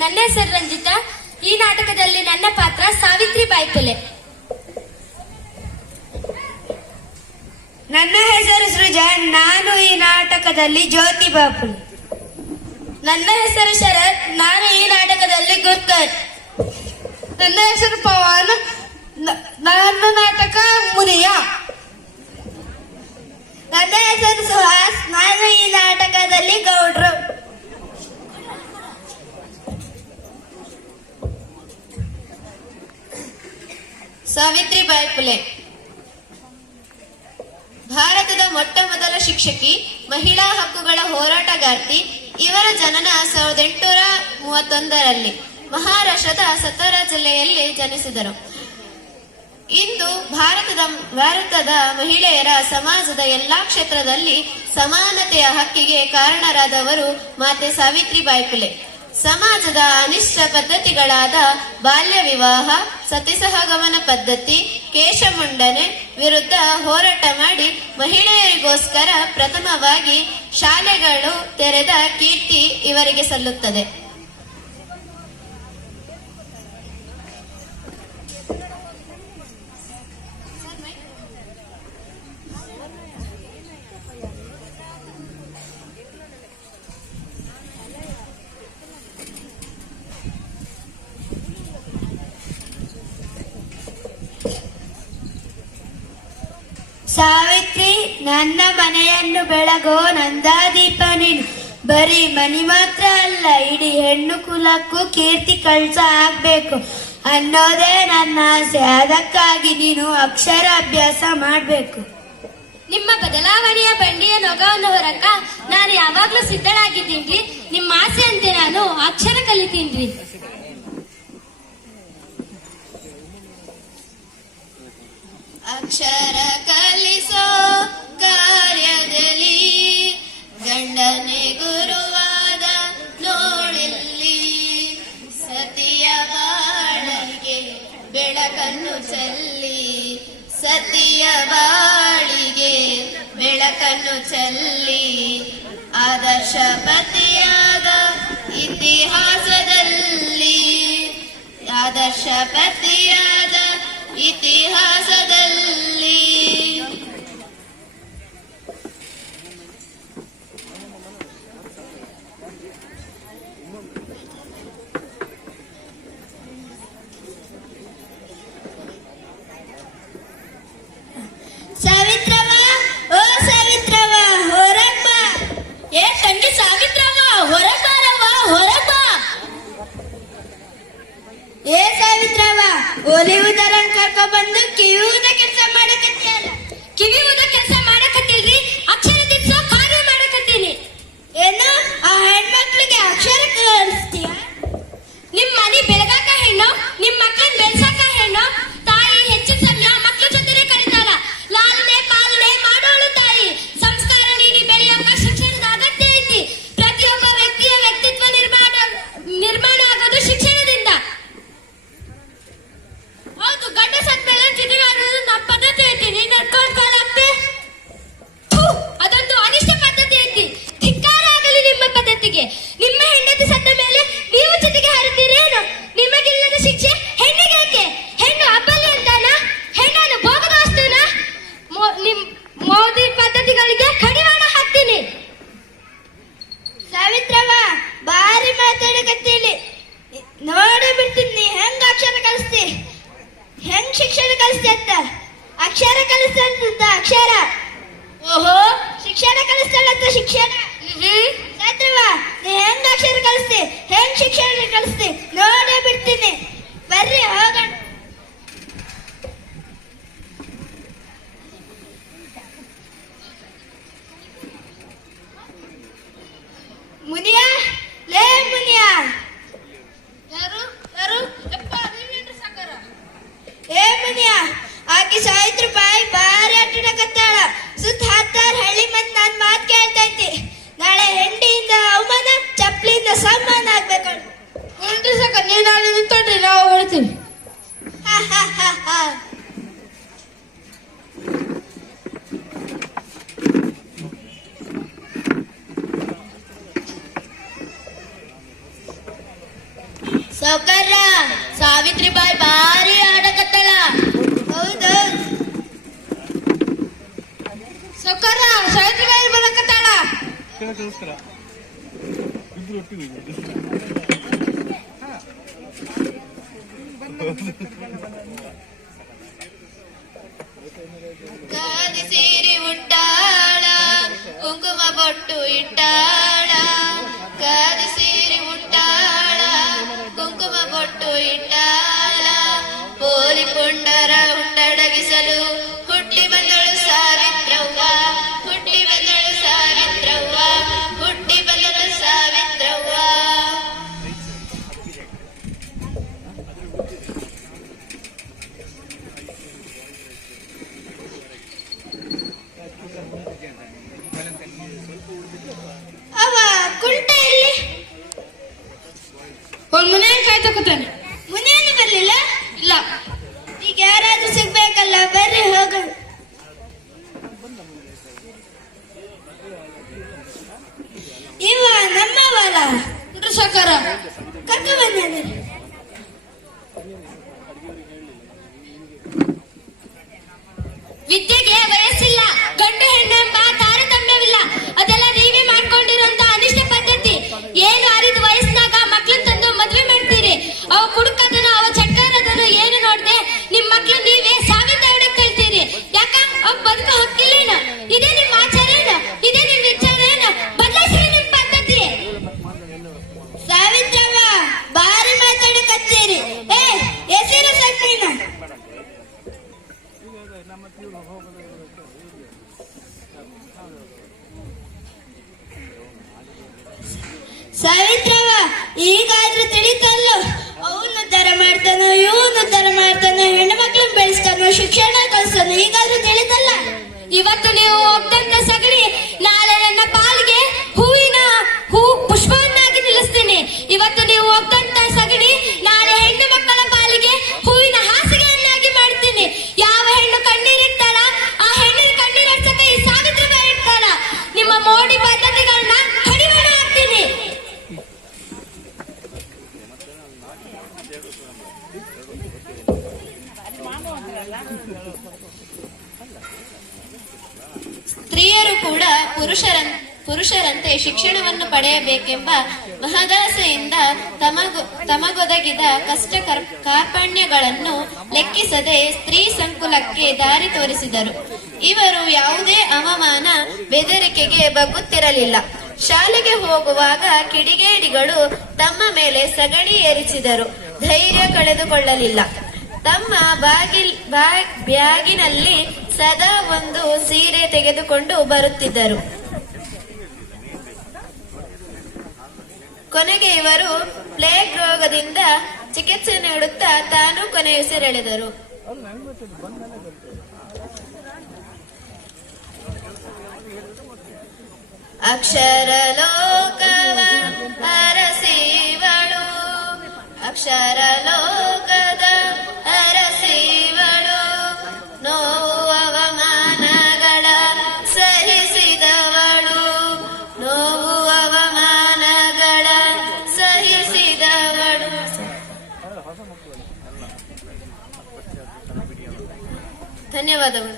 ನನ್ನ ಹೆಸರು ರಂಜಿತಾ. ಈ ನಾಟಕದಲ್ಲಿ ನನ್ನ ಪಾತ್ರ ಸಾವಿತ್ರಿ ಬಾಯಿ ಪುಲೆ. ನನ್ನ ಹೆಸರು ಸೃಜನ್. ನಾನು ಈ ನಾಟಕದಲ್ಲಿ ಜ್ಯೋತಿ ಬಾಪುಲೆ. ನನ್ನ ಹೆಸರು ಶರತ್. ನಾನು ಈ ನಾಟಕದಲ್ಲಿ ಗುರ್ಕರ್. ನನ್ನ ಹೆಸರು ಪವನ್. ನನ್ನ ನಾಟಕ ಮುನಿಯ. ನನ್ನ ಹೆಸರು ಸುಹಾಸ್. ನಾನು ಈ ನಾಟಕದಲ್ಲಿ ಗೌಡ್ರು. ಸಾವಿತ್ರಿ ಬಾಯಿ ಪುಲೆ ಭಾರತದ ಮೊಟ್ಟ ಮೊದಲ ಶಿಕ್ಷಕಿ, ಮಹಿಳಾ ಹಕ್ಕುಗಳ ಹೋರಾಟಗಾರ್ತಿ. ಇವರ ಜನನ 1831ರಲ್ಲಿ ಮಹಾರಾಷ್ಟ್ರದ ಸತಾರಾ ಜಿಲ್ಲೆಯಲ್ಲಿ ಜನಿಸಿದರು. ಇಂದು ಭಾರತದ ಮಹಿಳೆಯರ ಸಮಾಜದ ಎಲ್ಲಾ ಕ್ಷೇತ್ರದಲ್ಲಿ ಸಮಾನತೆಯ ಹಕ್ಕಿಗೆ ಕಾರಣರಾದವರು ಮಾತೆ ಸಾವಿತ್ರಿ ಬಾಯಿ ಪುಲೆ. ಸಮಾಜದ ಅನಿಷ್ಟ ಪದ್ಧತಿಗಳಾದ ಬಾಲ್ಯ ವಿವಾಹ, ಸತಿಸಹಗಮನ ಪದ್ಧತಿ, ಕೇಶಮುಂಡನೆ ವಿರುದ್ಧ ಹೋರಾಟ ಮಾಡಿ ಮಹಿಳೆಯರಿಗೋಸ್ಕರ ಪ್ರಥಮವಾಗಿ ಶಾಲೆಗಳು ತೆರೆದ ಕೀರ್ತಿ ಇವರಿಗೆ ಸಲ್ಲುತ್ತದೆ. ಸಾವಿತ್ರಿ, ನನ್ನ ಮನೆಯನ್ನು ಬೆಳಗೋ ನಂದಾದೀಪ ನೀನು. ಬರೀ ಮನಿ ಮಾತ್ರ ಅಲ್ಲ, ಇಡೀ ಹೆಣ್ಣು ಕುಲಕ್ಕೂ ಕೀರ್ತಿ ಕಳಸ ಆಗ್ಬೇಕು ಅನ್ನೋದೇ ನನ್ನ ಆಸೆ. ಅದಕ್ಕಾಗಿ ನೀನು ಅಕ್ಷರಾಭ್ಯಾಸ ಮಾಡ್ಬೇಕು. ನಿಮ್ಮ ಬದಲಾವಣೆಯ ಬಂಡಿಯ ನೊಗವನ್ನು ಹೊರಕ ನಾನು ಯಾವಾಗ್ಲೂ ಸಿದ್ಧಳಾಗಿದ್ದೀನಿ. ನಿಮ್ಮ ಆಸೆಯಂತೆ ನಾನು ಅಕ್ಷರ ಕಲಿತೀನಿ. ಅಕ್ಷರ ಕಲಿಸೋ ಕಾರ್ಯದಲ್ಲಿ ಗಂಡನೆ ಗುರುವಾದ ನೋಳಿಲ್ಲಿ, ಸತಿಯ ಬಾಳಿಗೆ ಬೆಳಕನ್ನು ಚೆಲ್ಲಿ, ಸತಿಯ ಬಾಳಿಗೆ ಬೆಳಕನ್ನು ಚೆಲ್ಲಿ, ಆದರ್ಶ ಪತಿಯಾದ ಇತಿಹಾಸದಲ್ಲಿ, ಆದರ್ಶ ಪತಿಯಾದ ಇತಿಹಾಸದಲ್ಲಿ. ಸಾವಿತ್ರವ್ವ, ಓ ಸಾವಿತ್ರವ್ವ, ಹೊರಗ್ ಬಾ. ಏ ತಂಗಿ ಸಾವಿತ್ರವ್ವ, ಹೊರಗ್ ಬಾರವ್ವ, ಹೊರಗ್ ಬಾ. ಏ ಸಾವಿತ್ರವ್ವ, ಒಲಿಯುವುದರನ್ ಕರ್ಕೊ ಬಂದು ಕಿವಿಯುವುದ ಕೆಲಸ ಮಾಡಕತ್ತಿಯಲ್ಲ. ಕಿವಿಯುವುದ ಕೆಲಸ ಮಾಡಕತ್ತಿಲ್ರಿ, ಅಕ್ಷರ ತಿರ್ಸೋ ಕಾರ್ಯ ಮಾಡಕತ್ತೀನಿ. ಏನು, ಆ ಹೆಣ್ಮಕ್ಳಿಗೆ ಅಕ್ಷರ ಕಲಿಸ್ತೀಯ? ನಿಮ್ ಮನಿ ಬೆಳಗಾಕ ಹೆಣ್ಣು, ನಿಮ್ ಮಕ್ಕಳನ್ನ ಬೆಳ್ಸಾಕ ಹೆಣ್ಣು. ತಾಯಿ ಹೆಚ್ಚಿನ ಸಮಯ ಮಕ್ಳ ಜೊತೆನೆ ಕಳಿತಾಳ. ಲಾಲನೆ ಪಾಲನೆ ಮಾಡೋಳು ತಾಯಿ. ಸಂಸ್ಕಾರ ನೀಡಿ ಬೆಳೆಯೋಕ ಶಿಕ್ಷಣದ ಅಗತ್ಯ ಐತಿ. ಪ್ರತಿಯೊಬ್ಬ ವ್ಯಕ್ತಿಯ ವ್ಯಕ್ತಿತ್ವ ನಿರ್ಮಾಣ ಆಗೋದು ಶಿಕ್ಷಣದಿಂದ. ಹೌದು, ಗಂಡ ಸತ್ಮೇಲೆ ಚಿತ್ರಗಾರರು ನಮ್ಮ ಪದ್ಧತಿ ಐತಿ. ನೀನ್ ನಡ್ಕೊಂಡ್ಕೊಳ್ಳಪ್ಪೆ, ಅದೊಂದು ಅನಿಷ್ಟ ಪದ್ಧತಿ ಐತಿ. ಧಿಕ್ಕಾರ ಆಗಲಿ ನಿಮ್ಮ ಪದ್ಧತಿಗೆ. ನಿಮ್ಮ ಹೆಂಡತಿ ಸತ್ತ ಮೇಲೆ ನೀವು ಜೊತೆಗೆ ಹರಿತೀರೇನು? ನಿಮಗಿಲ್ಲದ ಶಿಕ್ಷೆ ಹೆಣ್ಣಿಗೆ ಯಾಕೆ? ಹೆಣ್ಣು ಅಬ್ಬಲಿ ಅಂತಾನ? ಹೆಣ್ಣನ್ನು ಭೋಗದ ವಸ್ತುನ? ನಿಮ್ ಮೋದಿ ಪದ್ಧತಿಗಳಿಗೆ ಕಡಿವಾಣ ಹಾಕ್ತೀನಿ. ಸಾವಿತ್ರವ್ವ, ಬಾರಿ ಮಾತಾಡಕತ್ತೀನಿ. ನೋಡಿ ಬಿಡ್ತೀನಿ ಹೆಂಗ ಅಕ್ಷರ ಕಲಿಸ್ತಿ, ಹೆಂಗ್ ಶಿಕ್ಷಣ ಕಲಿಸ್ತಿ ಅಂತ. ಅಕ್ಷರ ಕಲಿಸ್ತಾನಂತ ಅಕ್ಷರ. ಓಹೋ, ಶಿಕ್ಷಣ ಕಲಿಸ್ತಾಳಂತ ಶಿಕ್ಷಣ. ಸಾವಿತ್ರವ್ವ, ನೀ ಹೆಂಗ್ ಅಕ್ಷರ ಕಲಿಸ್ತಿ, ಹೆಂಗ್ ಶಿಕ್ಷಣ ಕಲಿಸ್ತಿ ನೋಡೇ ಬಿಡ್ತೀನಿ. ಬರ್ರಿ ಹೋಗೋಣ. ಮುನಿಯ, ಲೇ ಮುನಿಯ. ಯಾರು ಯಾರು? ಯಪ್ಪ, ನೀವೇನ್ರಿ ಸಾಕಾರ? ಏ ಮುನಿಯ, ಆಕಿ ಸಾವಿತ್ರಿ ಬಾಯಿ ಬಾರಿ ಅಡ್ಡಾಡಕತ್ತಾಳ. ಸುತ್ತ 10 ಹಳ್ಳಿ ಮಂದಿ ನನ್ ಮಾತ್ ಕೇಳ್ತೈತಿ. ನಾಳೆ ಹೆಂಡಿಯಿಂದ ಅವಮಾನ, ಚಪ್ಲಿಯಿಂದ ಸಮ್ಮಾನ ಆಗ್ಬೇಕು. ಏನ್ರಿ ಸಾಕಾರ? ನೀವು ನಾಳೆ ನಿಂತ್ಕೊಂಡ್ರಿ, ನಾವು ಹೊಡ್ತೀವಿ. ಹಾ ಹಾ ಹಾ ಹಾ. ದಸರಾ ಇಬ್ರು ಒಟ್ಟಿಗೆ ಗಾದಿ ಸೀರೆ ಉಟ್ಟಾಳ ಕುಂಕುಮ ಬೊಟ್ಟು ಇಟ್ಟಾಳ ಗಾದಿ ಸೀರೆ ಉಟ್ಟಾಳ ಕುಂಕುಮ ಬೊಟ್ಟು ಇಟ್ಟಾಳ ಪೋಲಿ ಪುಂಡರ ಹುಟ್ಟಡಗಿಸಲು ಹುಟ್ಟಿ ಬಂದಳು ಸಾವಿತ್ರವ್ವ ಹುಟ್ಟಿ ಬಂದಳು ಸಾವಿತ್ರವ್ವ ಹುಟ್ಟಿ ಬಂದಳು ಸಾವಿತ್ರವ್ವ. ಅವ ಕುಂಟ ಎಲ್ಲಿ? ಅವ್ರ ಮನೆಯಲ್ಲಿ ಕಾಯ್ತಾ ಕೂತಾನೆ. ಮುನೇನು ಬರ್ಲಿಲ್ಲ? ಇಲ್ಲ. ಈಗ ಯಾರಾದ್ರೂ ಸಿಗ್ಬೇಕಲ್ಲ, ಬರ್ರಿ ಹೋಗೋಣ. ಇವ ನಮ್ಮವರ ಸಾಕಾರ ಕರ್ಕ ಬಂದ. ವಿದ್ಯೆಗೆ ವಯಸ್ಸಿಲ್ಲ, ಗಂಡು ಹೆಣ್ಣು ಎಂಬ ತಾರತಮ್ಯವಿಲ್ಲ. ಅದೆಲ್ಲ ನೀವೇ ಮಾಡ್ಕೊಂಡಿರುವಂತ ಅನಿಷ್ಟ ಪದ್ಧತಿ. ಏನು ಅರಿದ ವಯಸ್ಸಿನಾಗ ಮಕ್ಳನ್ನ ತಂದು ಮದ್ವೆ ಮಾಡ್ತೀರಿ. ಅವ ಕುಡುಕದನು ಅವ ಚಟ್ಟರದನು ಏನು ನೋಡ್ದೆ ನಿಮ್ ಮಕ್ಳು ನೀವೇ ಸಾವಿರ ಹೊಡಕ್ ಕಳ್ತೀರಿ. ಯಾಕ ಅವ್ ಬದುಕ ಹಕ್ಕಿಲ್ಲೇನ? ಇದೇ ನಿಮ್ ಆಚಾರ ಏನ? ಇದೇ ನಿಮ್ ವಿಚಾರ ಏನ? ಬದಲಾಯಿಸ್ರಿ ನಿಮ್ ಪದ್ಧತಿ. ಸಾವಿತ್ರವ್ವ ಬಾರಿ ಮಾತಾಡಕತ್ತೀರಿ. ಹೆಸರು ಸಕ್ರಿನ ಸಾವಿತ್ರವ್ವ ಈಗಾದ್ರೂ ತಿಳಿತಲ್ಲ. ಅವನು ಉದ್ಧಾರ ಮಾಡ್ತಾನೋ, ಇವನು ಉದ್ಧಾರ ಮಾಡ್ತಾನೋ, ಹೆಣ್ಣು ಮಕ್ಳನ್ನ ಬೆಳೆಸ್ತಾನೋ, ಶಿಕ್ಷಣ ಕಲ್ಸ್ತಾನೋ, ಈಗಾದ್ರೂ ತಿಳಿತಲ್ಲ. ಇವತ್ತು ನೀವು ಒಬ್ಬಂತ ಸಗಣಿ, ನಾಳೆ ನನ್ನ ಪಾಲಿಗೆ ಹೂ ಪುಷ್ಪವನ್ನಾಗಿ ನಿಲ್ಲಿಸ್ತೀನಿ. ಇವತ್ತು ನೀವು ಒಬ್ಬಂತ ಸಗಣಿ, ನಾಳೆ ಹೆಣ್ಣು ಮಕ್ಕಳ ಪಾಲಿಗೆ ಹೂವಿನ ಹಾಸಿಗೆಯನ್ನಾಗಿ ಮಾಡ್ತೀನಿ. ಯಾವ ಹೆಣ್ಣು ಕಣ್ಣೀರಿಡ್ತಾಳ ಆ ಹೆಣ್ಣಿನ ಕಣ್ಣೀರಡ್ಸಕ ಈ ಸಾವಿತ್ರಿ ಇಡ್ತಾಳ. ನಿಮ್ಮ ಮೋಡಿ ಪದ್ಧತಿಗಳನ್ನ ಕಡಿವಾಣ ಹಾಕ್ತೀನಿ. ಸ್ತ್ರೀಯರು ಕೂಡ ಪುರುಷರಂತೆ ಶಿಕ್ಷಣವನ್ನು ಪಡೆಯಬೇಕೆಂಬ ಮಹದಾಸೆಯಿಂದ ತಮಗೊದಗಿದ ಕಷ್ಟ ಕಾರ್ಪಣ್ಯಗಳನ್ನು ಲೆಕ್ಕಿಸದೆ ಸ್ತ್ರೀ ಸಂಕುಲಕ್ಕೆ ದಾರಿ ತೋರಿಸಿದರು. ಇವರು ಯಾವುದೇ ಅವಮಾನ ಬೆದರಿಕೆಗೆ ಬಗ್ಗುತ್ತಿರಲಿಲ್ಲ. ಶಾಲೆಗೆ ಹೋಗುವಾಗ ಕಿಡಿಗೇಡಿಗಳು ತಮ್ಮ ಮೇಲೆ ಸಗಣಿ ಏರಿಸಿದರು. ಧೈರ್ಯ ಕಳೆದುಕೊಳ್ಳಲಿಲ್ಲ. ತಮ್ಮ ಬ್ಯಾಗಿನಲ್ಲಿ ಸದಾ ಒಂದು ಸೀರೆ ತೆಗೆದುಕೊಂಡು ಬರುತ್ತಿದ್ದರು. ಕೊನೆಗೆ ಇವರು ಪ್ಲೇಗ್ ರೋಗದಿಂದ ಚಿಕಿತ್ಸೆ ನೀಡುತ್ತಾ ತಾನು ಕೊನೆಯುಸಿರೆಳೆದರು. ಅಕ್ಷರ ಲೋಕವ ಅರಸಿವಳು, ಅಕ್ಷರ ಲೋಕದ ಅರಸಿವಳು, ನೋವು ಅವಮಾನಗಳ ಸಹಿಸಿದವಳು, ನೋವು ಅವಮಾನಗಳ ಸಹಿಸಿದವಳು. ಧನ್ಯವಾದಗಳು.